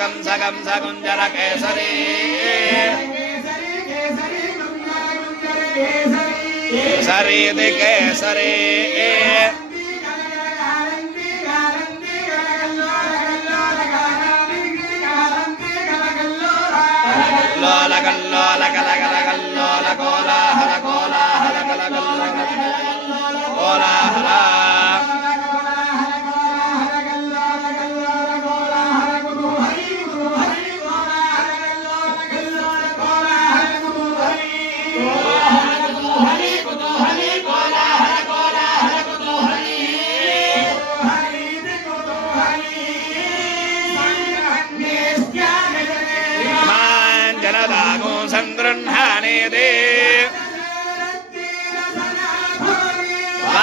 कंस कंस कुंजर केसरी केसरी केसरी लोल कल्लोल कलकल कल्लोल कोलाहल कोलाहल कलकल कोलाहल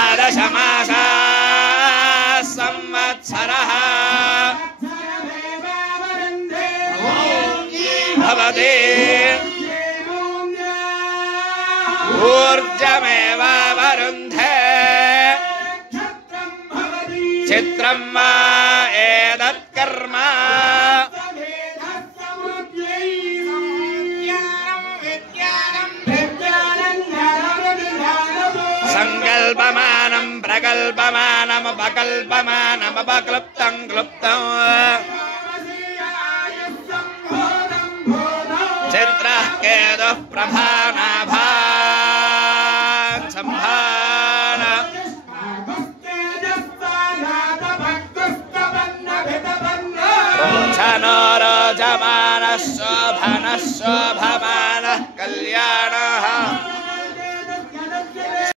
द्वादशमासा संवत्सरः भवति ऊर्जमेव वरुन्धे चित्रं वा एतत्कर्म संकल्पमानं प्रकल्पमानं अपकल्पमानं अपक्लुप्तं क्लुप्तं चित्रः केतुः प्रभानाभान् सम्भान रोचनो रोचमानः शोभनः शोभमानः कल्याणः